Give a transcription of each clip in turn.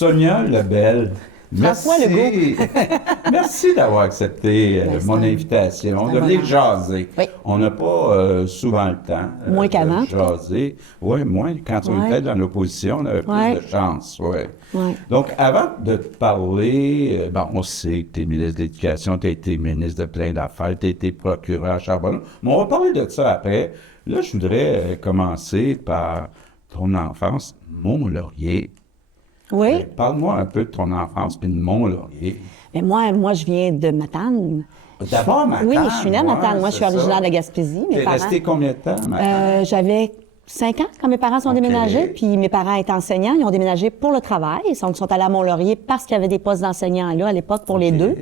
Sonia Lebel. François Legault. Merci d'avoir accepté mon invitation. On devait jaser. Oui. On n'a pas souvent le temps moins qu'avant, de jaser. Oui, moins. Quand on était dans l'opposition, on avait plus de chance. Ouais. Ouais. Donc, avant de te parler, on sait que tu es ministre de l'Éducation, tu as été ministre de plein d'affaires, tu as été procureur à Charbonneau. Mais on va parler de ça après. Là, je voudrais commencer par ton enfance, Mont-Laurier. Oui. Parle-moi un peu de ton enfance puis de Mont-Laurier. Mais moi, je viens de Matane. D'abord, Matane. Oui, je suis née à Matane. Moi, je suis originaire de Gaspésie. Tu es resté combien de temps à Matane? J'avais 5 ans quand mes parents sont déménagés. Puis mes parents étaient enseignants. Ils ont déménagé pour le travail. Ils sont allés à Mont-Laurier parce qu'il y avait des postes d'enseignants là à l'époque pour les deux,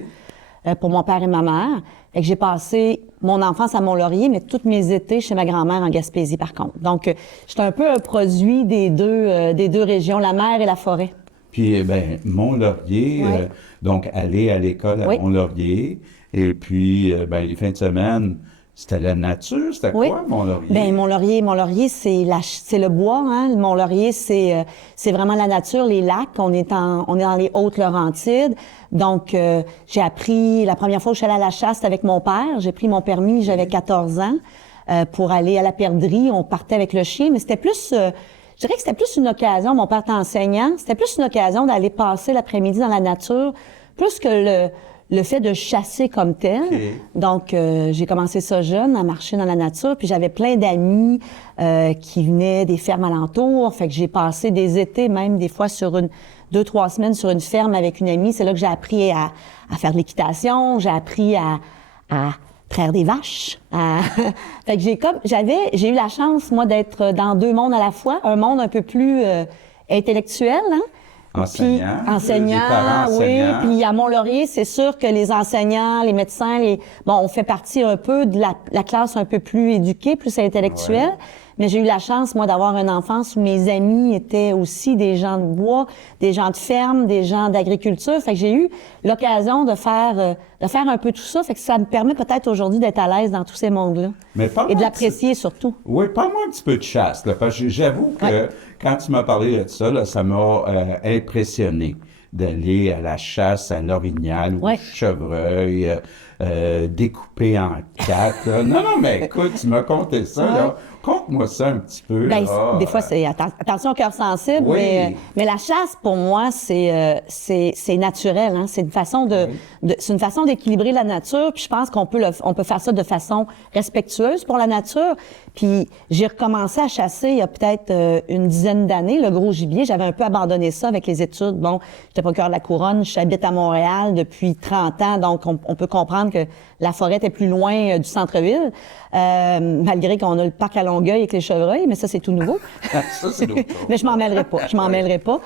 pour mon père et ma mère. Fait que j'ai passé mon enfance à Mont-Laurier, mais tous mes étés chez ma grand-mère en Gaspésie, par contre. Donc, j'étais un peu un produit des deux régions, la mer et la forêt. Puis, Mont-Laurier, donc aller à l'école à Mont-Laurier, et puis, les fins de semaine, c'était la nature, c'était quoi, Mont-Laurier? Bien, Mont-Laurier, c'est le bois, hein. Mont-Laurier, c'est vraiment la nature, les lacs. On est dans les Hautes-Laurentides. Donc, j'ai appris, la première fois où je suis allée à la chasse, c'était avec mon père. J'ai pris mon permis, j'avais 14 ans, pour aller à la perdrix. On partait avec le chien, mais c'était plus, je dirais que c'était plus une occasion. Mon père était enseignant. C'était plus une occasion d'aller passer l'après-midi dans la nature, plus que le fait de chasser comme tel. Donc, j'ai commencé ça jeune, à marcher dans la nature. Puis j'avais plein d'amis qui venaient des fermes alentours. Fait que j'ai passé des étés, même des fois sur 2-3 semaines sur une ferme avec une amie. C'est là que j'ai appris à faire de l'équitation. J'ai appris à traire des vaches. Fait que j'ai eu la chance, moi, d'être dans 2 mondes à la fois. Un monde un peu plus intellectuel, hein. Enseignant. Enseignant, oui. Puis à Mont-Laurier, c'est sûr que les enseignants, les médecins, on fait partie un peu de la classe un peu plus éduquée, plus intellectuelle. Mais j'ai eu la chance, moi, d'avoir une enfance où mes amis étaient aussi des gens de bois, des gens de ferme, des gens d'agriculture. Fait que j'ai eu l'occasion de faire un peu tout ça. Fait que ça me permet peut-être aujourd'hui d'être à l'aise dans tous ces mondes-là. Et de l'apprécier surtout. Oui, parle-moi un petit peu de chasse, là, parce que j'avoue que quand tu m'as parlé de ça, là, ça m'a impressionné d'aller à la chasse à l'orignal ou au chevreuil, découpé en 4. Là. Non, mais écoute, tu m'as conté ça, là. Conte-moi ça un petit peu. Ben, là. Des fois, c'est attention au cœur sensible, mais la chasse, pour moi, c'est naturel. Hein? C'est une façon c'est une façon d'équilibrer la nature. Puis je pense qu'on peut faire ça de façon respectueuse pour la nature. Puis j'ai recommencé à chasser il y a peut-être une dizaine d'années, le gros gibier. J'avais un peu abandonné ça avec les études. Bon, j'étais procureur de la Couronne, j'habite à Montréal depuis 30 ans, donc on peut comprendre que la forêt était plus loin du centre-ville, malgré qu'on a le parc à Longueuil avec les chevreuils, mais ça, c'est tout nouveau. Ça, c'est nouveau. Mais je m'en mêlerai pas.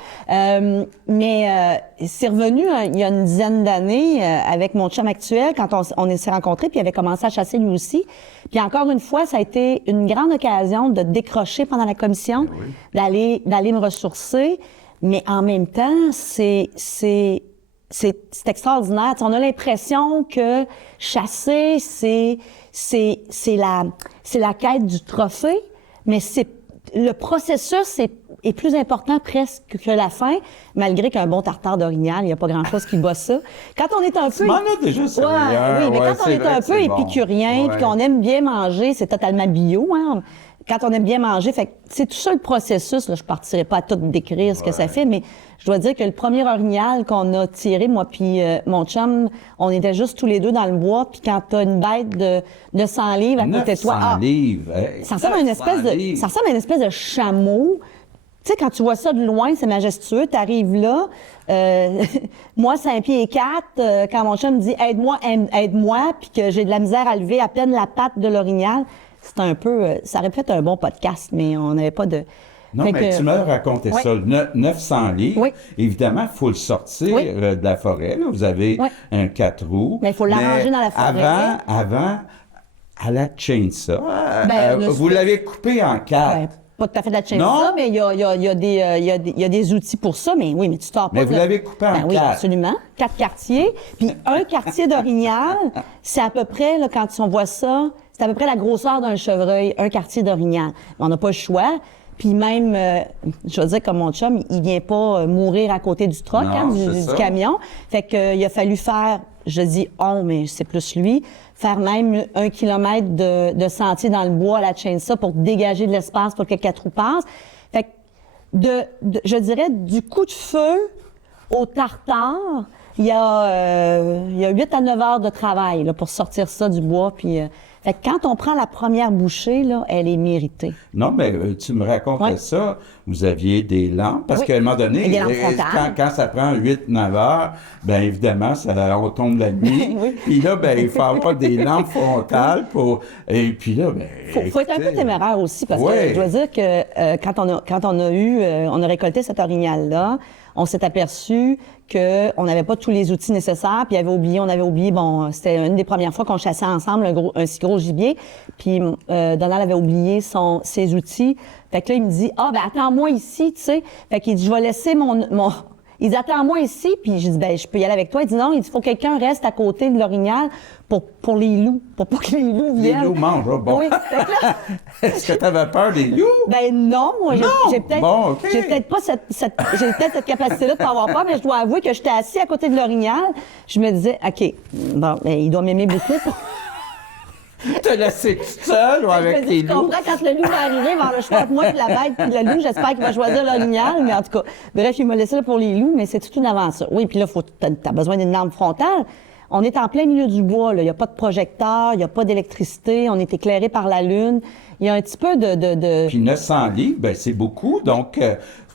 Mais c'est revenu il y a une dizaine d'années avec mon chum actuel, quand on s'est rencontrés, puis il avait commencé à chasser lui aussi. Puis encore une fois, ça a été une grande occasion de décrocher pendant la commission, d'aller me ressourcer. Mais en même temps, c'est extraordinaire. T'sais, on a l'impression que chasser, c'est la quête du trophée, mais le processus est plus important presque que la fin, malgré qu'un bon tartare d'orignal, il n'y a pas grand-chose qui bat ça. Quand on est un peu... Tu m'en as déjà servi un. Oui, mais quand on est un peu épicurien, puis qu'on aime bien manger, c'est totalement bio, hein. Quand on aime bien manger, fait que c'est tout ça le processus, là, je partirai pas à tout décrire ce que ça fait, mais je dois dire que le premier orignal qu'on a tiré, moi puis mon chum, on était juste tous les deux dans le bois, puis quand t'as une bête de 900 livres à côté de toi, 900 livres, ça ressemble à une espèce de chameau. Tu sais, quand tu vois ça de loin, c'est majestueux. T'arrives là, moi, 5 pieds et 4, quand mon chum me dit « aide-moi », puis que j'ai de la misère à lever à peine la patte de l'orignal, c'est un peu... ça aurait pu être un bon podcast, mais on n'avait pas de... Non, mais tu m'as raconté ça, 900 livres. Oui. Évidemment, il faut le sortir de la forêt. Là. Vous avez un 4 roues. Mais il faut l'arranger dans la forêt. Avant, à la chainsaw, vous l'avez coupé en 4. Ben, pas tout à fait de la chainsaw, mais il y a des outils pour ça. Mais oui, mais tu t'en pas. Mais vous l'avez coupé en 4. Oui, absolument. 4 quartiers. Puis un quartier d'orignal, c'est à peu près, là, quand on voit ça, c'est à peu près la grosseur d'un chevreuil, un quartier d'orignal. On n'a pas le choix. Puis même, je veux dire, comme mon chum, il vient pas mourir à côté du truck, du camion. Fait que il a fallu faire, je dis on, mais c'est plus lui, faire même 1 kilomètre de sentier dans le bois à la chainsaw pour dégager de l'espace pour que 4 roues passent. Fait que je dirais, du coup de feu au tartare, il y a 8 à 9 heures de travail là, pour sortir ça du bois. Puis, fait que quand on prend la première bouchée, là, elle est méritée. Non, mais tu me racontais ça. Vous aviez des lampes, parce qu'à un moment donné, quand ça prend 8-9 heures, bien évidemment, on tombe la nuit. Puis là, ben il faut avoir des lampes frontales pour... Et puis là, ben faut être un peu téméraire aussi, parce que je dois dire que quand on a récolté cette orignal-là, on s'est aperçu qu'on n'avait pas tous les outils nécessaires, puis on avait oublié, c'était une des premières fois qu'on chassait ensemble un si gros gibier, puis Donald avait oublié ses outils. Fait que là, il me dit, attends-moi ici, tu sais. Fait qu'il dit, je vais laisser il dit, attends-moi ici, puis je dis, je peux y aller avec toi. Il dit, non, il dit, faut que quelqu'un reste à côté de l'orignal pour les loups, pour pas que les loups viennent. Les loups mangent, bon. Oui. Est-ce que tu avais peur des loups? Non, moi, j'ai peut-être pas cette capacité-là de pas avoir peur, mais je dois avouer que j'étais assis à côté de l'orignal. Je me disais, OK, il doit m'aimer beaucoup. Te laisser toute seule ou avec tes loups? Je comprends, quand le loup va arriver, il va avoir le choix entre moi et la bête, puis le loup, j'espère qu'il va choisir l'orignal, mais en tout cas, bref, il m'a laissé là pour les loups, mais c'est toute une aventure. Oui, puis là, t'as besoin d'une lampe frontale. On est en plein milieu du bois, là. Il n'y a pas de projecteur, il n'y a pas d'électricité, on est éclairé par la lune. Il y a un petit peu de... Puis 900 livres, c'est beaucoup, donc...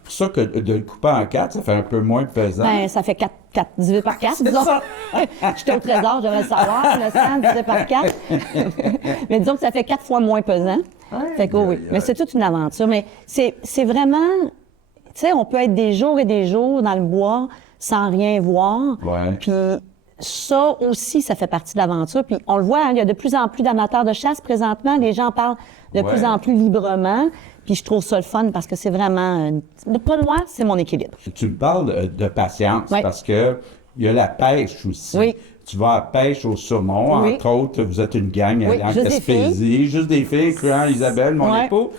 C'est pour ça que de le couper en 4, ça fait un peu moins pesant. Ça fait 4 divisé par 4, disons. J'étais au trésor, j'aimerais le savoir, 900 divisé par 4. Mais disons que ça fait 4 fois moins pesant. Fait que oui, mais c'est toute une aventure. Mais c'est vraiment... Tu sais, on peut être des jours et des jours dans le bois sans rien voir. Puis ça aussi, ça fait partie de l'aventure. Puis on le voit, il y a de plus en plus d'amateurs de chasse présentement. Les gens parlent de plus en plus librement. Puis je trouve ça le fun parce que c'est vraiment... Pour moi, c'est mon équilibre. Tu me parles de patience parce que il y a la pêche aussi. Oui. Tu vas à la pêche au saumon, entre autres, vous êtes une gang en Gaspésie, juste des filles, incluant Isabelle, mon époux.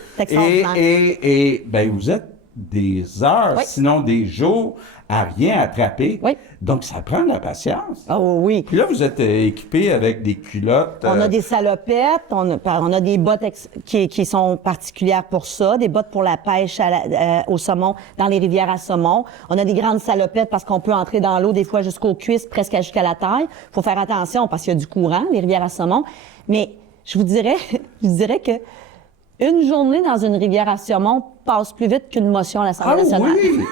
Et vous êtes des heures, sinon des jours, à rien attraper. Donc, ça prend de la patience. Oui. Puis là, vous êtes équipés avec des culottes. On a des salopettes, on a des bottes qui sont particulières pour ça, des bottes pour la pêche au saumon, dans les rivières à saumon. On a des grandes salopettes parce qu'on peut entrer dans l'eau des fois jusqu'aux cuisses, presque jusqu'à la taille. Faut faire attention parce qu'il y a du courant, les rivières à saumon. Mais je vous dirais que une journée dans une rivière à saumon passe plus vite qu'une motion à l'Assemblée nationale. Oui!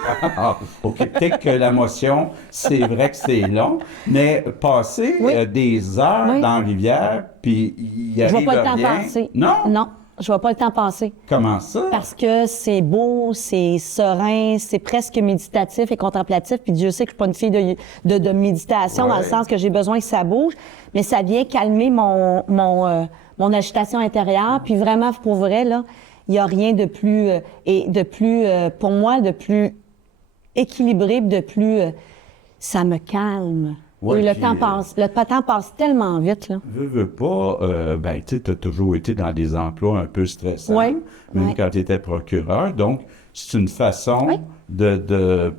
OK, peut-être que la motion, c'est vrai que c'est long, mais passer des heures dans la rivière, puis il arrive rien... Je vois pas le temps passer. Non? Non, je vois pas le temps passer. Comment ça? Parce que c'est beau, c'est serein, c'est presque méditatif et contemplatif, puis Dieu sait que je suis pas une fille de méditation dans le sens que j'ai besoin que ça bouge, mais ça vient calmer mon agitation intérieure, puis vraiment, pour vrai, là, il n'y a rien de plus, pour moi, de plus équilibré, de plus, ça me calme. Oui, le temps passe tellement vite, là. Veux pas, tu sais, t'as toujours été dans des emplois un peu stressants, même quand tu étais procureur, donc c'est une façon de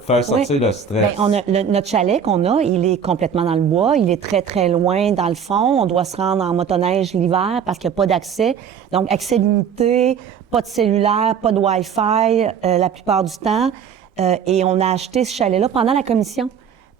faire sortir le stress. Notre chalet qu'on a, il est complètement dans le bois. Il est très, très loin dans le fond. On doit se rendre en motoneige l'hiver parce qu'il n'y a pas d'accès. Donc, accès limité, pas de cellulaire, pas de Wi-Fi la plupart du temps. Et on a acheté ce chalet-là pendant la commission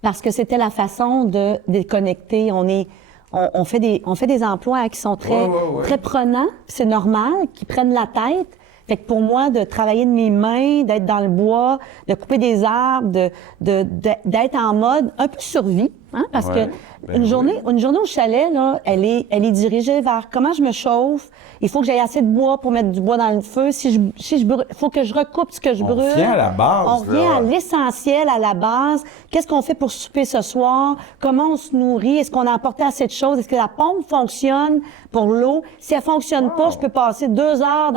parce que c'était la façon de déconnecter. On fait des emplois qui sont très prenants. C'est normal, qui prennent la tête. Fait que pour moi, de travailler de mes mains, d'être dans le bois, de couper des arbres, d'être en mode un peu survie, parce que une journée au chalet, là, elle est dirigée vers comment je me chauffe. Il faut que j'aie assez de bois pour mettre du bois dans le feu. Si je brûle, faut que je recoupe ce que je brûle. On revient à la base. On revient à l'essentiel, à la base. Qu'est-ce qu'on fait pour souper ce soir? Comment on se nourrit? Est-ce qu'on a apporté assez de choses? Est-ce que la pompe fonctionne pour l'eau? Si elle fonctionne pas, je peux passer 2 heures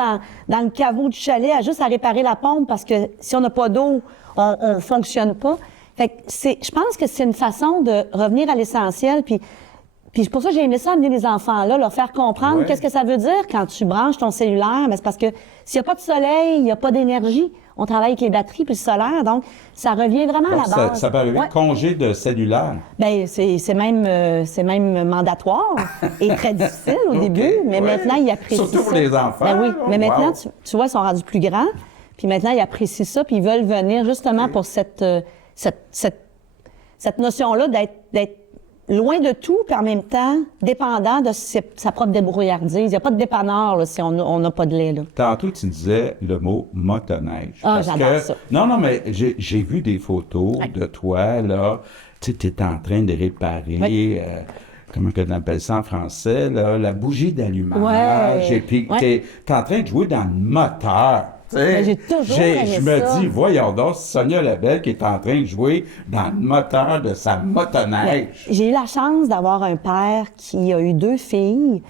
dans le caveau du chalet à réparer la pompe parce que si on n'a pas d'eau, on fonctionne pas. Fait que je pense que c'est une façon de revenir à l'essentiel. Puis Puis pour ça, j'ai aimé ça, amener les enfants là, leur faire comprendre Ouais. qu'est-ce que ça veut dire quand tu branches ton cellulaire. Mais c'est parce que s'il n'y a pas de soleil, il n'y a pas d'énergie. On travaille avec les batteries puis le solaire, donc ça revient vraiment à Donc, la base. ça peut arriver Ouais. congé de cellulaire. Ben c'est même mandatoire et très difficile au OK, début, mais ouais. maintenant ils apprécient Surtout pour ça. les enfants. Ben oui, mais Wow. maintenant tu vois, ils sont rendus plus grands, puis maintenant ils apprécient ça, puis ils veulent venir justement pour cette notion-là d'être loin de tout, puis en même temps dépendant de sa propre débrouillardise. Il n'y a pas de dépanneur là, si on n'a pas de lait là. Tantôt, tu disais le mot motoneige. Ah, Parce j'adore que- ça. Non, mais j'ai vu des photos de toi, là. Tu sais, t'es en train de réparer, Oui. comment on appelle ça en français, là, la bougie d'allumage. Ouais. Et puis, Ouais. t'es en train de jouer dans le moteur. Tu sais. Mais j'ai toujours aimé Je me ça. dis, voyons donc, Sonia Lebel qui est en train de jouer dans le moteur de sa motoneige. J'ai eu la chance d'avoir un père qui a eu 2 filles,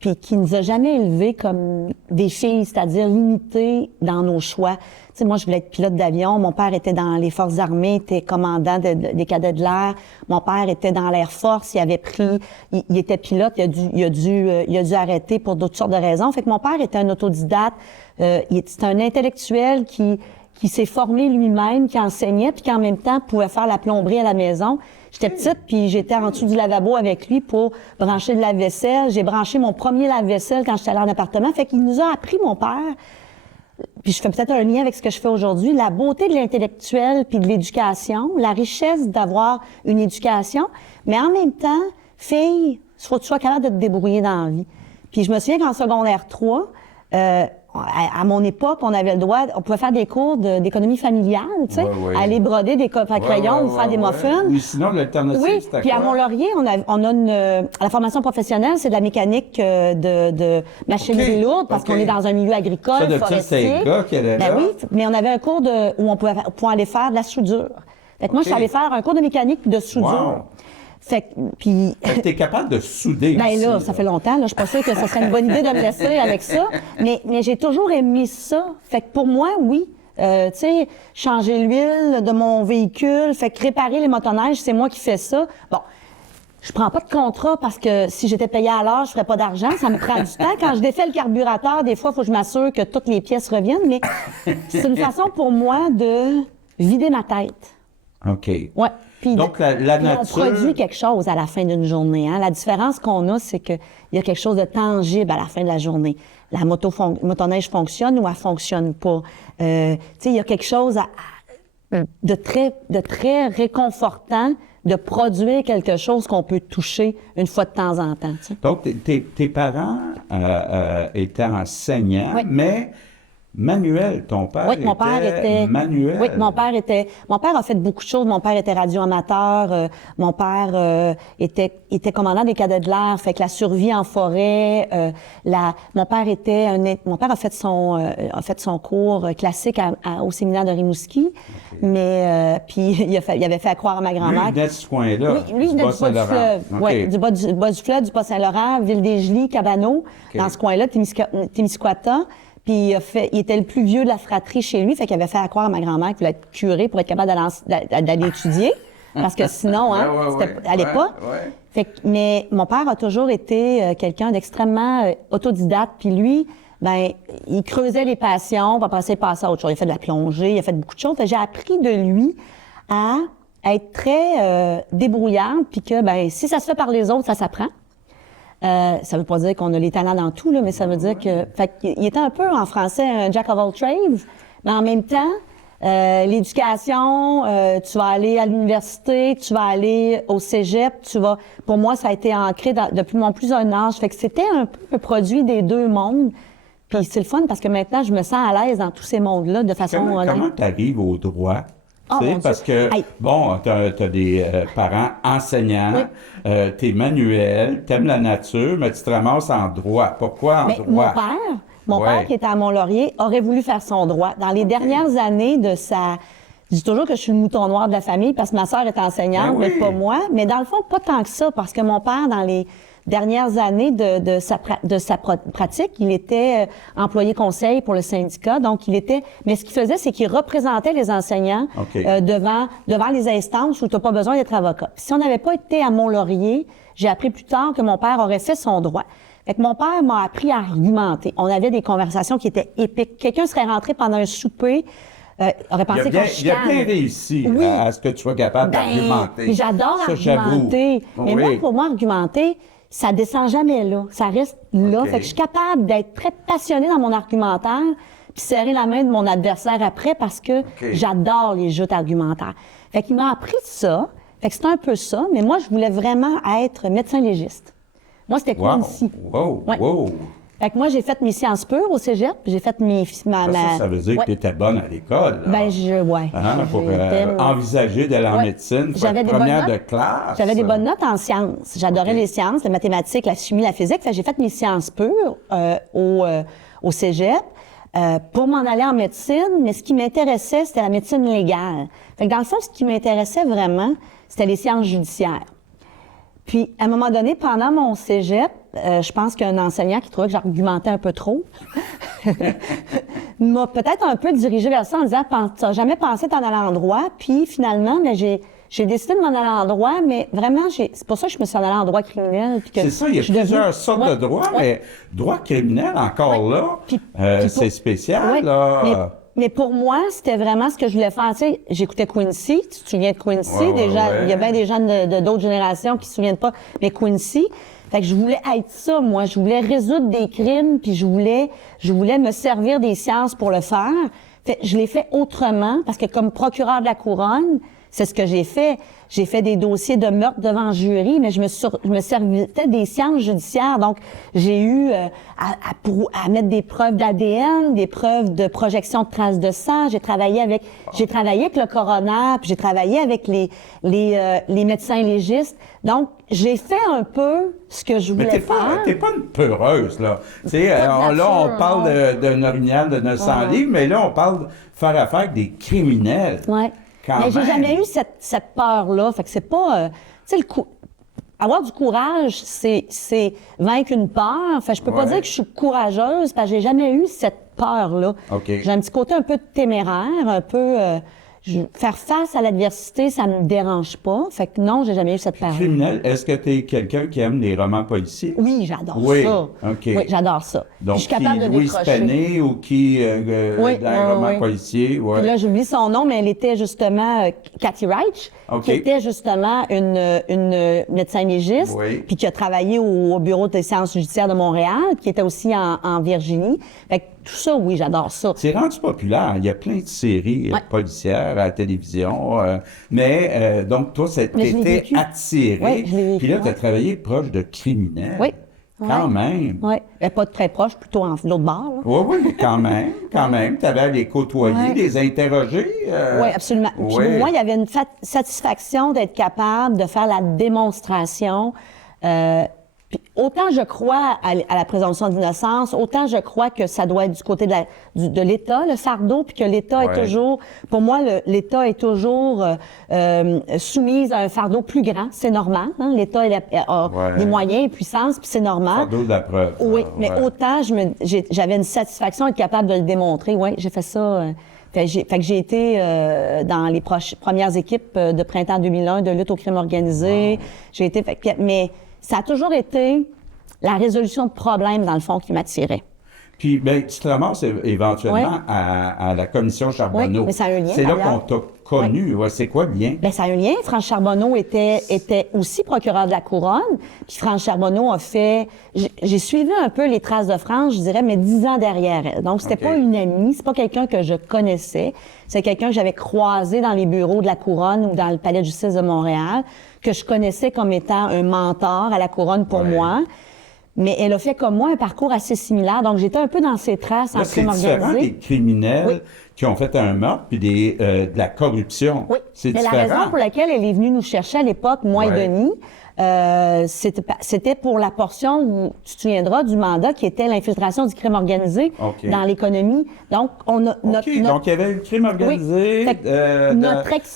puis qui nous a jamais élevés comme des filles, c'est-à-dire limitées dans nos choix. Tu sais, moi, je voulais être pilote d'avion. Mon père était dans les forces armées, était commandant des cadets de l'air. Mon père était dans l'Air Force. Il était pilote. Il a dû arrêter pour d'autres sortes de raisons. Fait que mon père était un autodidacte. C'était un intellectuel qui s'est formé lui-même, qui enseignait, puis qui en même temps pouvait faire la plomberie à la maison. J'étais petite, puis j'étais en dessous du lavabo avec lui pour brancher le lave-vaisselle. J'ai branché mon premier lave-vaisselle quand j'étais allée en appartement. Fait qu'il nous a appris, mon père, puis je fais peut-être un lien avec ce que je fais aujourd'hui, la beauté de l'intellectuel puis de l'éducation, la richesse d'avoir une éducation, mais en même temps, fille, il faut que tu sois capable de te débrouiller dans la vie. Puis je me souviens qu'en secondaire 3, à mon époque, on avait le droit, on pouvait faire des cours d'économie familiale, tu sais, Ouais. aller broder des crayons ou faire des muffins. Ou sinon, l'alternative, Oui, c'était puis à quoi? Mont-Laurier, on a la formation professionnelle, c'est de la mécanique de machinerie OK, lourde, parce OK. qu'on est dans un milieu agricole, Ça, de forestier. c'est gars qui allaient Ben là? oui, mais on avait un cours où on pouvait aller faire de la soudure. Fait que moi, je suis OK. allée faire un cours de mécanique de soudure. Wow. Fait que, puis... Fait que t'es capable de souder Ben aussi, là, ça fait longtemps, là. Je suis pas sûre que ça serait une bonne idée de me laisser avec ça. Mais j'ai toujours aimé ça. Fait que pour moi, oui. Tu sais, changer l'huile de mon véhicule, fait que réparer les motoneiges, c'est moi qui fais ça. Bon, je prends pas de contrat parce que si j'étais payée à l'heure, je ferais pas d'argent. Ça me prend du temps. Quand je défais le carburateur, des fois, il faut que je m'assure que toutes les pièces reviennent. Mais c'est une façon pour moi de vider ma tête. OK. Ouais. Puis Donc, la puis nature... on produit quelque chose à la fin d'une journée. Hein. La différence qu'on a, c'est qu'il y a quelque chose de tangible à la fin de la journée. La motoneige fonctionne ou elle fonctionne pas. Tu sais, il y a quelque chose de très réconfortant de produire quelque chose qu'on peut toucher une fois de temps en temps. Tu sais. Donc, tes parents étaient enseignants, Oui. mais manuel, ton père Oui, mon père était manuel. Oui, mon père a fait beaucoup de choses. Mon père était radioamateur. Mon père était commandant des cadets de l'air. Fait que la survie en forêt. Mon père a fait son cours classique au séminaire de Rimouski. Mais puis il avait fait croire à ma Lui, grand-mère. il venait de ce coin-là, Oui, lui, il venait du bas du Bas-Saint-Laurent. fleuve. OK. Oui, du bas du fleuve, du Bas-Saint-Laurent, Ville-des-Gelées, Cabano, OK. dans ce coin-là, Témiscouata. Puis il était le plus vieux de la fratrie chez lui, fait qu'il avait fait croire à ma grand-mère qu'il voulait être curé pour être capable d'aller étudier. Parce que sinon, hein, c'était à l'époque. Ouais. Fait que, mais mon père a toujours été quelqu'un d'extrêmement autodidacte. Puis lui, ben, il creusait les passions, puis après ça, il passait à autre chose. Il a fait de la plongée, il a fait beaucoup de choses. Fait que j'ai appris de lui à être très débrouillard, puis que ben, si ça se fait par les autres, ça s'apprend. Ça veut pas dire qu'on a les talents dans tout, là, mais ça veut dire que... Fait qu'il était un peu, en français, un jack of all trades, mais en même temps, l'éducation, tu vas aller à l'université, tu vas aller au cégep, Pour moi, ça a été ancré depuis mon plus jeune âge. Fait que c'était un peu le produit des deux mondes. Puis c'est le fun parce que maintenant, je me sens à l'aise dans tous ces mondes-là de façon... Comment tu arrives au droit? Oh, Tu sais, mon parce Dieu. que, Hey. bon, tu as des parents enseignants, t'es manuel, t'aimes la nature, mais tu te ramasses en droit. Pourquoi en Mais droit? mon Ouais. père qui était à Mont-Laurier, aurait voulu faire son droit. Dans les dernières années de Je dis toujours que je suis le mouton noir de la famille parce que ma sœur est enseignante, mais pas moi. Mais dans le fond, pas tant que ça, parce que mon père, dans les dernières années de sa pratique, il était employé conseil pour le syndicat. Donc, mais ce qu'il faisait, c'est qu'il représentait les enseignants devant les instances où tu n'as pas besoin d'être avocat. Puis, si on n'avait pas été à Mont-Laurier, j'ai appris plus tard que mon père aurait fait son droit. Fait que mon père m'a appris à argumenter. On avait des conversations qui étaient épiques. Quelqu'un serait rentré pendant un souper, aurait pensé qu'on chicane. Il a bien réussi à ce que tu sois capable d'argumenter. J'adore argumenter. Mais moi, pour moi, argumenter, ça descend jamais là. Ça reste là. Fait que je suis capable d'être très passionnée dans mon argumentaire puis serrer la main de mon adversaire après parce que j'adore les jeux argumentaires. Fait qu'il m'a appris ça. Fait que c'est un peu ça. Mais moi, je voulais vraiment être médecin légiste. Moi, c'était quoi ici? Wow! Fait que moi, j'ai fait mes sciences pures au cégep. J'ai fait Ça veut dire que tu étais bonne à l'école. Ben, pour envisager d'aller en médecine, j'avais première de classe. J'avais des bonnes notes en sciences. J'adorais les sciences, les mathématiques, la chimie, la physique. Fait que j'ai fait mes sciences pures au cégep pour m'en aller en médecine. Mais ce qui m'intéressait, c'était la médecine légale. Fait que dans le fond, ce qui m'intéressait vraiment, c'était les sciences judiciaires. Puis, à un moment donné, pendant mon cégep, je pense qu'un enseignant qui trouvait que j'argumentais un peu trop m'a peut-être un peu dirigé vers ça en disant « Tu n'as jamais pensé t'en aller en droit? » Puis, finalement, j'ai décidé de m'en aller en droit, mais vraiment, c'est pour ça que je me suis en allée en droit criminel. C'est ça, il y a plusieurs sortes de droits, mais droit criminel, encore là, c'est spécial, là. Mais pour moi, c'était vraiment ce que je voulais faire. Tu sais, j'écoutais Quincy. Tu te souviens de Quincy? Déjà, il y a bien des gens d'autres générations qui se souviennent pas. Mais Quincy, fait que je voulais être ça, moi. Je voulais résoudre des crimes, puis je voulais me servir des sciences pour le faire. Fait, je l'ai fait autrement, parce que comme procureur de la Couronne, c'est ce que j'ai fait. J'ai fait des dossiers de meurtre devant jury, mais je me servais des sciences judiciaires. Donc, j'ai eu à mettre des preuves d'ADN, des preuves de projection de traces de sang. J'ai travaillé avec le coroner, puis j'ai travaillé avec les médecins légistes. Donc, j'ai fait un peu ce que je voulais faire. T'es pas une peureuse, là. Tu sais, là, on parle d'un orignal de 900 livres, mais là, on parle de faire affaire avec des criminels. Ouais. Mais j'ai jamais eu cette peur-là. Fait que c'est pas... tu sais, avoir du courage, c'est vaincre une peur. Fait que je peux pas dire que je suis courageuse parce que j'ai jamais eu cette peur-là. J'ai un petit côté un peu téméraire, un peu... faire face à l'adversité, ça me dérange pas. Fait que non, j'ai jamais eu cette peur. Criminel, est-ce que tu es quelqu'un qui aime les romans policiers? Oui, j'adore ça. Oui, j'adore ça. Donc, je suis capable de Louise décrocher. Panet ou qui dans les romans policiers? Puis là, j'oublie son nom, mais elle était justement Cathy Reich, qui était justement une médecin légiste, puis qui a travaillé au bureau des sciences judiciaires de Montréal, qui était aussi en Virginie. Fait que tout ça, oui, j'adore ça. C'est rendu populaire. Il y a plein de séries policières à la télévision. Donc, toi, t'étais attirée. Puis là, tu as travaillé proche de criminels. Oui. Quand même. Oui. Pas très proche, plutôt en l'autre bord. Oui, quand même. Quand même. Tu avais à les côtoyer, les interroger. Oui, absolument. Puis pour moi, il y avait une satisfaction d'être capable de faire la démonstration. Puis autant je crois à la présomption d'innocence, autant je crois que ça doit être du côté de l'État, le fardeau, puis que l'État est toujours, pour moi, l'État est toujours soumise à un fardeau plus grand. C'est normal. Hein? L'État a des moyens et puissances, puis c'est normal. Fardeau de la preuve. Oui, mais autant j'avais une satisfaction d'être capable de le démontrer. Oui, j'ai fait ça. Fait que j'ai été dans les premières équipes de printemps 2001 de lutte au crime organisé. J'ai été, mais ça a toujours été la résolution de problèmes, dans le fond, qui m'attirait. Puis, tu te ramasses éventuellement à la commission Charbonneau. Oui, mais ça a un lien. C'est là qu'on t'a connu. C'est quoi le lien? Ça a un lien. France Charbonneau était aussi procureur de la Couronne. Puis France Charbonneau a fait... J'ai suivi un peu les traces de France, je dirais, mais 10 ans derrière elle. Donc, c'était pas une amie, c'est pas quelqu'un que je connaissais. C'est quelqu'un que j'avais croisé dans les bureaux de la Couronne ou dans le Palais de justice de Montréal, que je connaissais comme étant un mentor à la Couronne pour moi. Mais elle a fait comme moi un parcours assez similaire. Donc, j'étais un peu dans ses traces en crime organisé. C'est différent des criminels qui ont fait un meurtre puis de la corruption. Oui, c'est mais différent. la raison pour laquelle elle est venue nous chercher à l'époque, moi et Denis, c'était pour la portion, tu te souviendras, du mandat qui était l'infiltration du crime organisé dans l'économie. Donc, on a donc, il y avait le crime organisé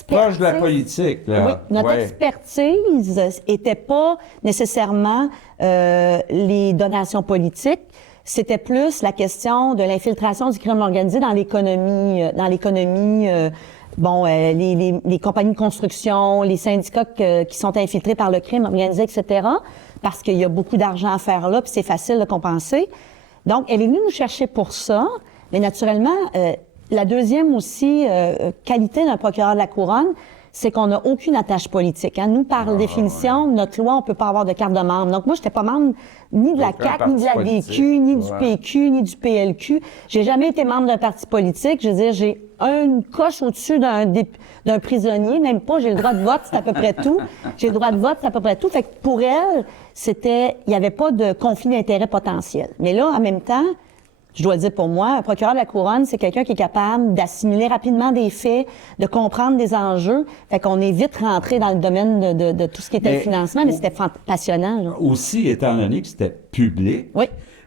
proche de la politique. Là. Oui, notre expertise était pas nécessairement les donations politiques. C'était plus la question de l'infiltration du crime organisé dans l'économie, les compagnies de construction, les syndicats qui sont infiltrés par le crime organisé, etc., parce qu'il y a beaucoup d'argent à faire là, puis c'est facile de compenser. Donc, elle est venue nous chercher pour ça, mais naturellement, la deuxième aussi qualité d'un procureur de la Couronne, c'est qu'on n'a aucune attache politique. Hein. Nous, par définition, notre loi, on peut pas avoir de carte de membre. Donc, moi, j'étais pas membre ni de la CAQ, ni de la DQ, ni du PQ, ni du PLQ. J'ai jamais été membre d'un parti politique. Je veux dire, j'ai une coche au-dessus d'un prisonnier, même pas, j'ai le droit de vote, c'est à peu près tout. J'ai le droit de vote, c'est à peu près tout. Fait que pour elle, il y avait pas de conflit d'intérêt potentiel. Mais là, en même temps, je dois le dire pour moi, un procureur de la Couronne, c'est quelqu'un qui est capable d'assimiler rapidement des faits, de comprendre des enjeux. Fait qu'on est vite rentré dans le domaine de tout ce qui était le financement, mais c'était passionnant. Là. Aussi, étant donné que c'était public,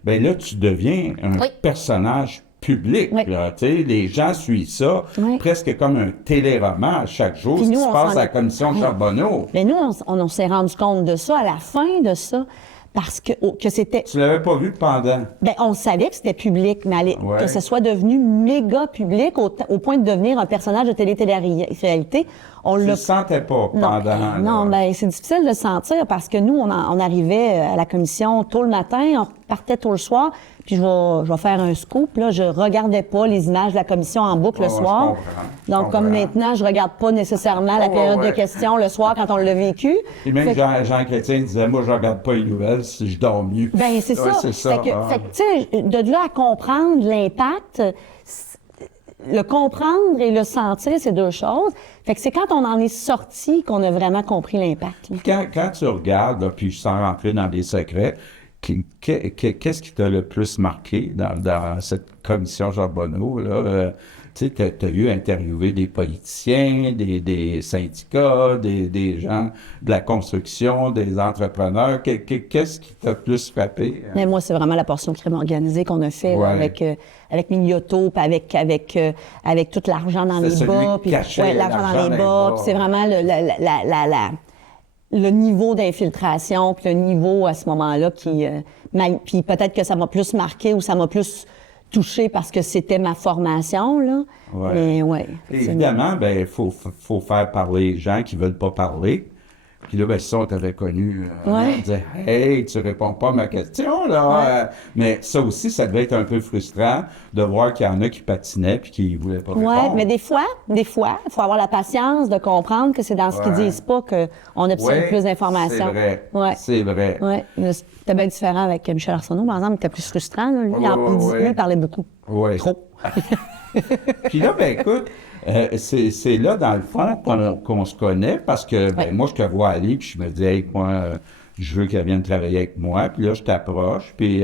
ben là, tu deviens un personnage public. Là, les gens suivent ça presque comme un téléroman à chaque jour, ce qui se passe à la commission Charbonneau. Mais nous, on s'est rendu compte de ça à la fin de ça. Parce que c'était... Tu l'avais pas vu pendant? Ben, on savait que c'était public, mais que ce soit devenu méga public au point de devenir un personnage de télé-réalité, on le sentais pas pendant? Non, ben c'est difficile de le sentir parce que nous, on arrivait à la commission tôt le matin, on partait tôt le soir, puis je vais faire un scoop, là, je regardais pas les images de la commission en boucle le soir. Donc, comme maintenant, je regarde pas nécessairement la période de questions le soir quand on l'a vécu. Et même Jean Chrétien disait, moi, je regarde pas les nouvelles si je dors mieux. Ben c'est ça. Fait que, tu sais, de là à comprendre l'impact, le comprendre et le sentir, c'est deux choses. Fait que c'est quand on en est sorti qu'on a vraiment compris l'impact. Quand tu regardes, là, puis sans rentrer dans des secrets, qu'est-ce qui t'a le plus marqué dans cette commission Charbonneau, là? Tu sais, t'as eu interviewé des politiciens, des syndicats, des gens de la construction, des entrepreneurs. Qu'est-ce qui t'a plus frappé? Mais moi, c'est vraiment la portion crime organisé qu'on a fait là, avec Mignotto, puis avec tout l'argent dans les bas. Puis l'argent dans les bas. Puis c'est vraiment le niveau d'infiltration, puis le niveau à ce moment-là puis peut-être que ça m'a plus marqué ou ça m'a plus touché parce que c'était ma formation, là. Mais évidemment, ben, faut faire parler les gens qui veulent pas parler. Puis là, ben, ça, on t'avait connu. On disait, hey, tu réponds pas à ma question, là. Mais ça aussi, ça devait être un peu frustrant de voir qu'il y en a qui patinaient puis qui voulaient pas répondre. Oui, mais des fois, il faut avoir la patience de comprendre que c'est dans ce qu'ils disent pas qu'on obtient plus d'informations. C'est vrai. C'est vrai. Oui. C'était bien différent avec Michel Arsenault, par exemple, il était plus frustrant, là. Lui, il parlait beaucoup. Trop. Puis là, ben, écoute, c'est là, dans le fond, qu'on se connaît, parce que moi, je te vois aller, puis je me dis, hey, moi, je veux qu'elle vienne travailler avec moi. Puis là, je t'approche, puis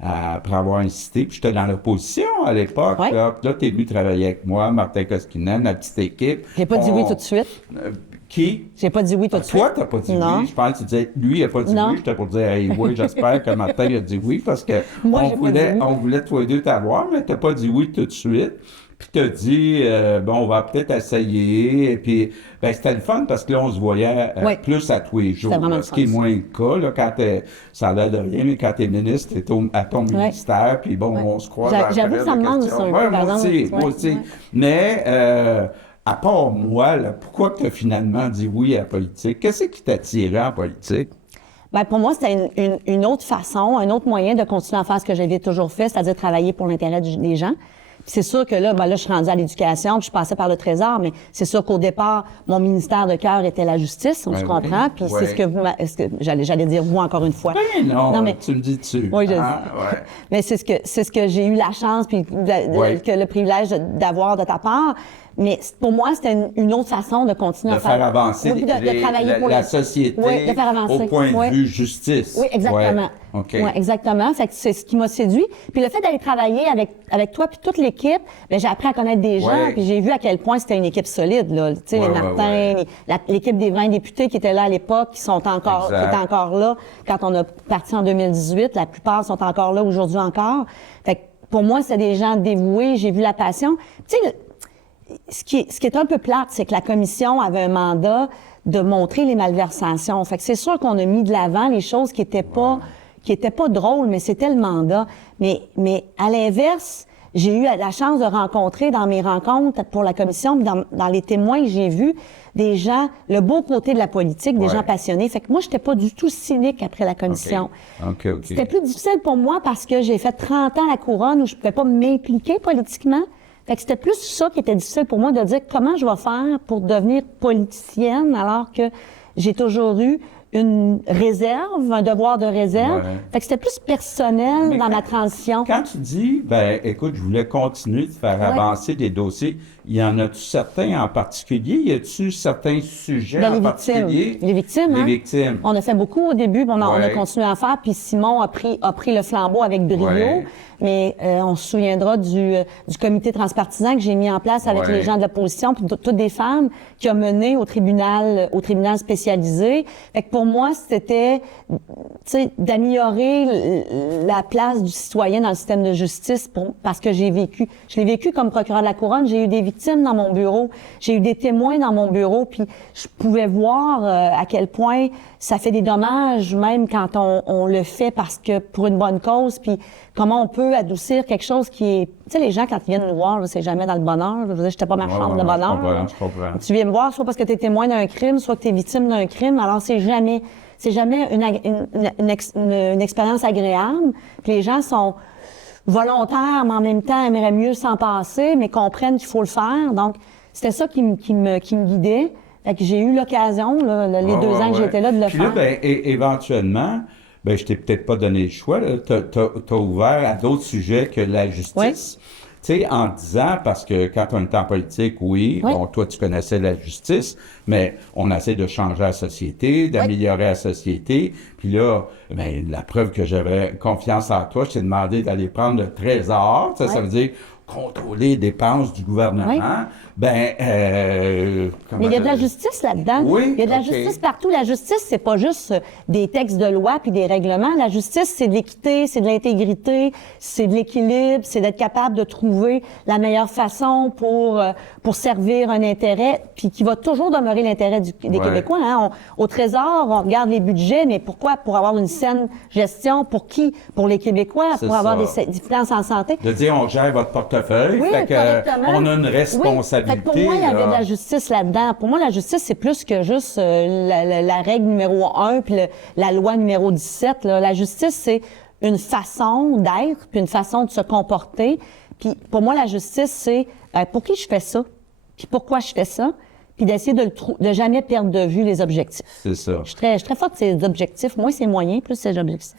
après avoir insisté, puis j'étais dans l'opposition à l'époque. Là, tu es venu travailler avec moi, Martin Koskinen, la petite équipe. J'ai pas dit oui tout de suite. Qui? J'ai pas dit oui tout de suite. Toi, t'as pas dit oui. Je pense que tu disais, lui, il a pas dit oui. J'étais pour dire, hey, oui, j'espère que Martin a dit oui, parce que on voulait toi et deux t'avoir, mais t'as pas dit oui tout de suite. Puis t'as dit, bon, on va peut-être essayer. Et puis, ben, c'était le fun parce que là, on se voyait plus à tous les jours. Là, ce qui est moins le cas, là, quand ça a l'air de rien, mais quand t'es ministre, t'es à ton ministère, puis bon, on se croise. J'avoue que ça me manque ça un peu, par exemple. Moi aussi. Mais, à part moi, là, pourquoi tu as finalement dit oui à la politique? Qu'est-ce qui t'a attiré en politique? Bien, pour moi, c'était une autre façon, un autre moyen de continuer à faire ce que j'avais toujours fait, c'est-à-dire travailler pour l'intérêt des gens. Puis c'est sûr que là, je suis rendue à l'éducation, puis je passais par le Trésor, mais c'est sûr qu'au départ, mon ministère de cœur était la justice, on se comprend, puis c'est ce que j'allais dire vous encore une fois. Ben non, mais tu me dis dessus. Oui, je dis. Mais c'est ce que j'ai eu la chance, puis que le privilège d'avoir de ta part. Mais pour moi, c'était une autre façon de continuer de faire avancer de travailler pour la société oui, de faire avancer. au point de vue justice. Oui, exactement. Ouais. OK. Oui, exactement. C'est ce qui m'a séduit. Puis le fait d'aller travailler avec toi puis toute l'équipe, bien, j'ai appris à connaître des gens, puis j'ai vu à quel point c'était une équipe solide, là. Tu sais, les Martin, l'équipe des 20 députés qui étaient là à l'époque, qui étaient encore là quand on a parti en 2018. La plupart sont encore là aujourd'hui encore. Fait que pour moi, c'est des gens dévoués. J'ai vu la passion. Tu sais, ce qui est un peu plate, c'est que la commission avait un mandat de montrer les malversations. Fait que c'est sûr qu'on a mis de l'avant les choses qui étaient pas drôles, mais c'était le mandat. Mais à l'inverse, j'ai eu la chance de rencontrer dans mes rencontres pour la commission, dans les témoins que j'ai vus, des gens, le beau côté de la politique, des gens passionnés. Fait que moi, j'étais pas du tout cynique après la commission. OK. C'était plus difficile pour moi parce que j'ai fait 30 ans à la couronne où je pouvais pas m'impliquer politiquement. Fait que c'était plus ça qui était difficile pour moi, de dire comment je vais faire pour devenir politicienne alors que j'ai toujours eu une réserve, un devoir de réserve. Fait que c'était plus personnel dans ma transition. Quand tu dis, ben, écoute, je voulais continuer de faire avancer des dossiers, il y en a-tu certains en particulier? Y a-tu certains sujets en particulier? Les victimes, Les victimes. On a fait beaucoup au début, on a continué à faire, puis Simon a pris le flambeau avec brio. Mais on se souviendra du comité transpartisan que j'ai mis en place avec les gens de l'opposition, puis toutes des femmes, qui a mené au tribunal spécialisé. Fait que pour moi, c'était, tu sais, d'améliorer la place du citoyen dans le système de justice parce que je l'ai vécu comme procureur de la Couronne. J'ai eu des victimes dans mon bureau, j'ai eu des témoins dans mon bureau, puis je pouvais voir à quel point ça fait des dommages, même quand on le fait parce que pour une bonne cause, puis comment on peut adoucir quelque chose qui est... Tu sais, les gens, quand ils viennent nous voir, là, c'est jamais dans le bonheur. Je veux dire, j'étais pas chambre de bonheur. Je comprends. Tu viens me voir soit parce que tu es témoin d'un crime, soit que tu es victime d'un crime. Alors, c'est jamais une expérience agréable. Puis les gens sont volontaires, mais en même temps aimeraient mieux s'en passer, mais comprennent qu'il faut le faire. Donc, c'était ça qui me guidait. Fait que j'ai eu l'occasion, les 2 ans que j'étais là, de le faire. Puis là, éventuellement, je t'ai peut-être pas donné le choix. T'as ouvert à d'autres sujets que la justice. Tu sais, en disant, parce que quand on est en politique, bon, toi, tu connaissais la justice, mais on essaie de changer la société, d'améliorer la société. Puis là, la preuve que j'avais confiance en toi, je t'ai demandé d'aller prendre le trésor. Ça veut dire contrôler les dépenses du gouvernement. Mais il y a de la justice là-dedans. Oui, il y a de la justice partout. La justice, c'est pas juste des textes de loi puis des règlements. La justice, c'est de l'équité, c'est de l'intégrité, c'est de l'équilibre, c'est d'être capable de trouver la meilleure façon pour servir un intérêt, puis qui va toujours demeurer l'intérêt des Québécois. Hein. Au Trésor, on regarde les budgets, mais pourquoi? Pour avoir une saine gestion. Pour qui? Pour les Québécois, pour avoir des finances en santé. De dire, on gère votre portefeuille, on a une responsabilité. Fait que pour moi, il y avait de la justice là-dedans. Pour moi, la justice, c'est plus que juste la règle numéro 1 puis la loi numéro 17. Là. La justice, c'est une façon d'être puis une façon de se comporter. Puis pour moi, la justice, c'est pour qui je fais ça, puis pourquoi je fais ça, puis d'essayer de jamais perdre de vue les objectifs. C'est ça. Je suis très forte sur les objectifs. Moins c'est moyens, plus c'est les objectifs.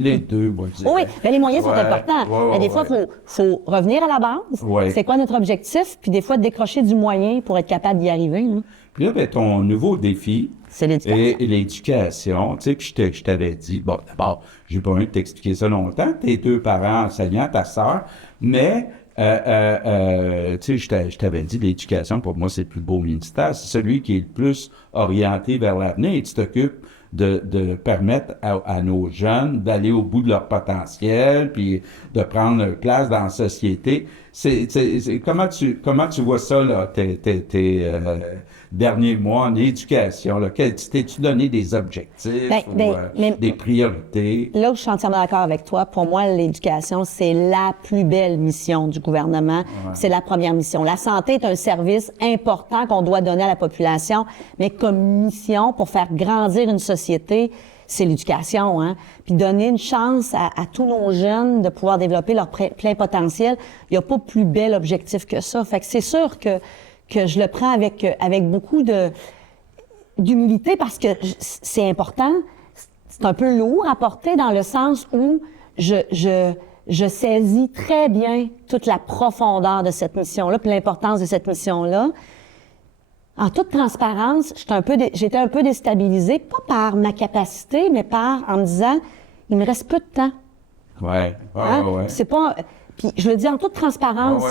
Les deux, moi, je dirais. Oui, mais les moyens sont importants. Des fois, faut revenir à la base. C'est quoi notre objectif? Puis des fois, décrocher du moyen pour être capable d'y arriver. Là. Puis là, ton nouveau défi, c'est l'éducation. Et l'éducation. Tu sais, puis je t'avais dit, bon, d'abord, j'ai pas envie de t'expliquer ça longtemps, tes 2 parents enseignants, ta sœur, mais... tu sais, je t'avais dit, l'éducation, pour moi, c'est le plus beau ministère. C'est celui qui est le plus orienté vers l'avenir. Et tu t'occupes de permettre à nos jeunes d'aller au bout de leur potentiel, puis de prendre leur place dans la société. Comment tu vois ça, là, tes derniers mois en éducation? T'es-tu donné des objectifs des priorités? Là où je suis entièrement d'accord avec toi, pour moi, l'éducation, c'est la plus belle mission du gouvernement. C'est la première mission. La santé est un service important qu'on doit donner à la population, mais comme mission, pour faire grandir une société, c'est l'éducation, hein. Puis donner une chance à tous nos jeunes de pouvoir développer leur plein potentiel. Il n'y a pas plus bel objectif que ça. Fait que c'est sûr que je le prends avec beaucoup d'humilité parce que c'est important. C'est un peu lourd à porter dans le sens où je je saisis très bien toute la profondeur de cette mission-là, puis l'importance de cette mission-là. En toute transparence, j'étais un peu déstabilisée, pas par ma capacité, mais en me disant, il me reste peu de temps. Ouais. C'est pas... Puis je le dis en toute transparence,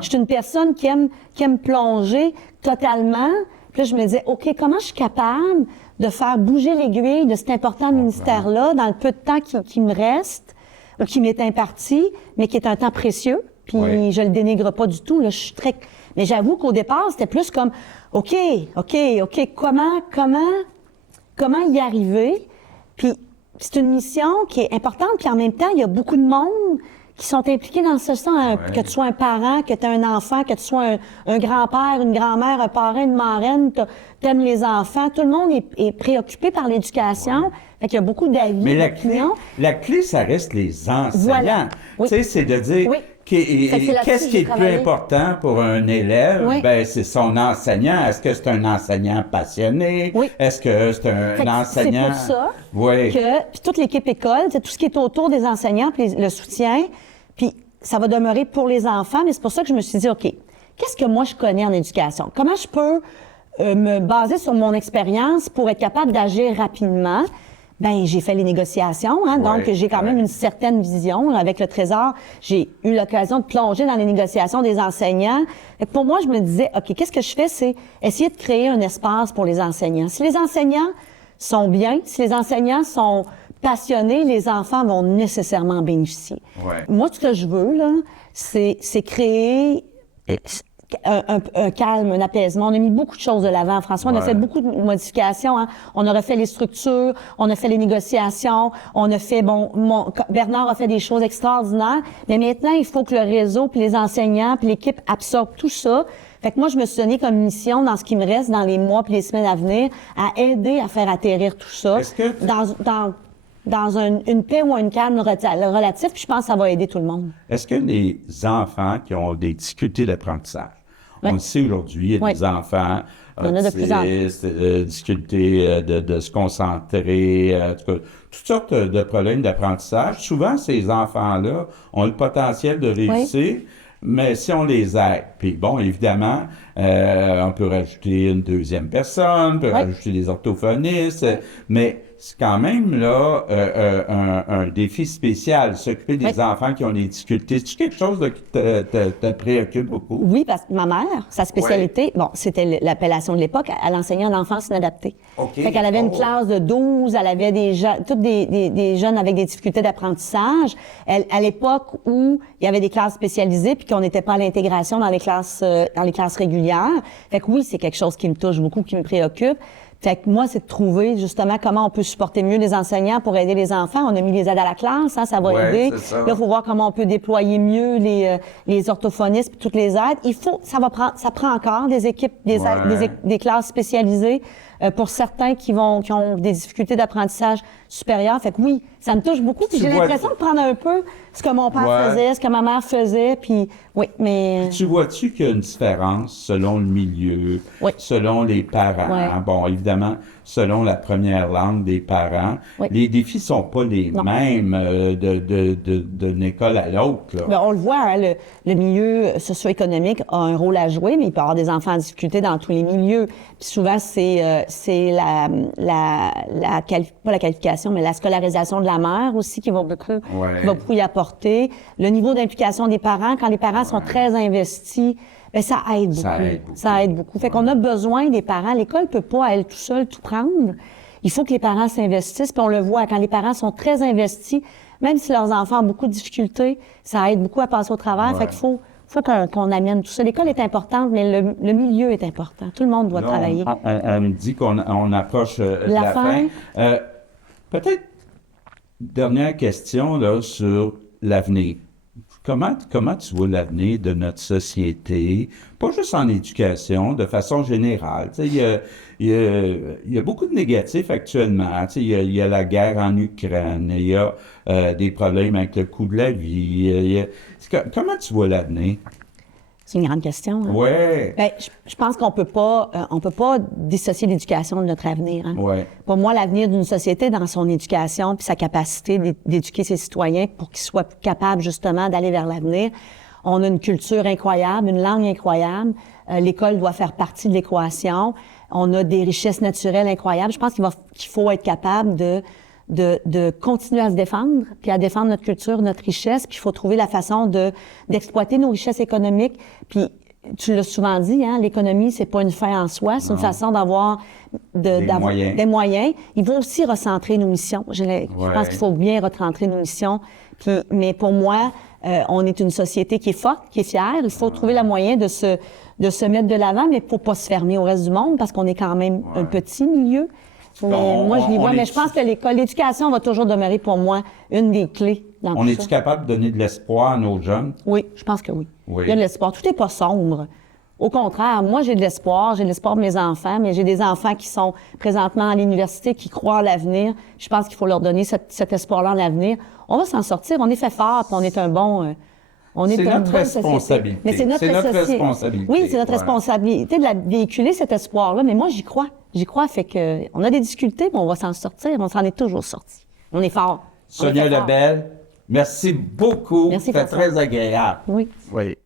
je suis une personne qui aime plonger totalement. Puis là, je me disais, OK, comment je suis capable de faire bouger l'aiguille de cet important ministère-là dans le peu de temps qui me reste, ou qui m'est imparti, mais qui est un temps précieux. Puis je le dénigre pas du tout. Là, je suis très... Mais j'avoue qu'au départ, c'était plus comme, OK, comment y arriver? Puis c'est une mission qui est importante, puis en même temps, il y a beaucoup de monde qui sont impliqués dans ce sens, que tu sois un parent, que tu aies un enfant, que tu sois un grand-père, une grand-mère, un parrain, une marraine, tu aimes les enfants. Tout le monde est préoccupé par l'éducation. Fait qu'il y a beaucoup d'avis, d'opinions. La clé, ça reste les enseignants. Voilà. Tu sais, c'est de dire... Qu'est-ce qui est le plus important pour un élève? Ben, c'est son enseignant. Est-ce que c'est un enseignant passionné? Est-ce que c'est un enseignant... C'est pour ça que puis toute l'équipe école, tout ce qui est autour des enseignants, puis le soutien, puis ça va demeurer pour les enfants, mais c'est pour ça que je me suis dit, OK, qu'est-ce que moi je connais en éducation? Comment je peux me baser sur mon expérience pour être capable d'agir rapidement? Ben, j'ai fait les négociations, donc j'ai quand même une certaine vision. Là, avec le Trésor, j'ai eu l'occasion de plonger dans les négociations des enseignants. Et pour moi, je me disais, OK, qu'est-ce que je fais? C'est essayer de créer un espace pour les enseignants. Si les enseignants sont bien, si les enseignants sont passionnés, les enfants vont nécessairement bénéficier. Moi, ce que je veux, là, c'est créer... Un calme, un apaisement. On a mis beaucoup de choses de l'avant, François. On a fait beaucoup de modifications. On a refait les structures, on a fait les négociations, on a fait, Bernard a fait des choses extraordinaires. Mais maintenant, il faut que le réseau, puis les enseignants, puis l'équipe absorbent tout ça. Fait que moi, je me suis donné comme mission, dans ce qui me reste, dans les mois puis les semaines à venir, à aider à faire atterrir tout ça dans une paix ou une calme relative, puis je pense que ça va aider tout le monde. Est-ce que les enfants qui ont des difficultés d'apprentissage, on le sait aujourd'hui, il y a des enfants autistes, difficultés de se concentrer, en tout cas, toutes sortes de problèmes d'apprentissage. Souvent, ces enfants-là ont le potentiel de réussir, mais si on les aide, puis bon, évidemment, on peut rajouter une deuxième personne, on peut rajouter des orthophonistes, mais c'est quand même là un défi spécial, s'occuper des enfants qui ont des difficultés. C'est quelque chose qui te préoccupe beaucoup? Oui, parce que ma mère, sa spécialité, c'était l'appellation de l'époque, elle enseignait en enfance inadaptée. Fait qu'elle avait une classe de 12, elle avait des jeunes avec des difficultés d'apprentissage. À l'époque où il y avait des classes spécialisées puis qu'on n'était pas à l'intégration dans les classes régulières. Fait que oui, c'est quelque chose qui me touche beaucoup, qui me préoccupe. Fait que moi, c'est de trouver justement comment on peut supporter mieux les enseignants pour aider les enfants. On a mis les aides à la classe, ça va aider. Là, il faut voir comment on peut déployer mieux les orthophonistes puis toutes les aides. Ça prend encore des équipes, des classes spécialisées pour certains qui ont des difficultés d'apprentissage supérieures. Fait que oui, ça me touche beaucoup. Puis j'ai l'impression de prendre un peu ce que mon père faisait, ce que ma mère faisait. Puis oui, mais... Tu vois-tu qu'il y a une différence selon le milieu, selon les parents? Bon, évidemment, selon la première langue des parents, les défis sont pas les mêmes d'une école à l'autre. Ben, on le voit, le milieu socio-économique a un rôle à jouer, mais il peut y avoir des enfants en difficulté dans tous les milieux. Puis souvent, c'est pas la qualification, mais la scolarisation de la mère aussi qui va beaucoup y apporter. Le niveau d'implication des parents, quand les parents sont très investis, ben ça aide beaucoup. Ça aide beaucoup. Fait qu'on a besoin des parents. L'école peut pas, elle, tout seule, tout prendre. Il faut que les parents s'investissent, puis on le voit, quand les parents sont très investis, même si leurs enfants ont beaucoup de difficultés, ça aide beaucoup à passer au travers. Fait qu'il faut qu'on amène tout ça. L'école est importante, mais le milieu est important. Tout le monde doit travailler. Elle me dit qu'on approche la fin. Peut-être, dernière question là, sur l'avenir. Comment tu vois l'avenir de notre société, pas juste en éducation, de façon générale? Il y a beaucoup de négatifs actuellement. Il y a la guerre en Ukraine, il y a des problèmes avec le coût de la vie. Comment tu vois l'avenir? C'est une grande question. Hein? Oui. Ben, je pense qu'on peut pas dissocier l'éducation de notre avenir. Hein? Oui. Pour moi, l'avenir d'une société dans son éducation puis sa capacité d'éduquer ses citoyens pour qu'ils soient capables justement d'aller vers l'avenir. On a une culture incroyable, une langue incroyable. L'école doit faire partie de l'équation. On a des richesses naturelles incroyables. Je pense qu'il faut être capable de continuer à se défendre, puis à défendre notre culture, notre richesse, puis il faut trouver la façon d'exploiter nos richesses économiques. Puis tu l'as souvent dit, hein, l'économie, c'est pas une fin en soi, c'est une façon d'avoir des moyens. Il faut aussi recentrer nos missions. Je pense qu'il faut bien recentrer nos missions. Puis, mais pour moi, on est une société qui est forte, qui est fière. Il faut trouver le moyen de se mettre de l'avant, mais faut pas se fermer au reste du monde parce qu'on est quand même un petit milieu. Moi, je les vois, mais je pense que l'éducation va toujours demeurer pour moi une des clés dans tout ça. On est-tu capable de donner de l'espoir à nos jeunes? Oui, je pense que oui. Il y a de l'espoir. Tout n'est pas sombre. Au contraire, moi, j'ai de l'espoir de mes enfants, mais j'ai des enfants qui sont présentement à l'université, qui croient à l'avenir. Je pense qu'il faut leur donner cet espoir-là en l'avenir. On va s'en sortir. On est fait fort, puis on est un bon... c'est notre responsabilité. Mais c'est notre responsabilité. Oui, c'est notre responsabilité de véhiculer cet espoir-là, mais moi, j'y crois. J'y crois, fait que on a des difficultés, mais on va s'en sortir. On s'en est toujours sorti. On est fort. Sonia Lebel, merci beaucoup. Merci, c'était très agréable. Oui. Oui.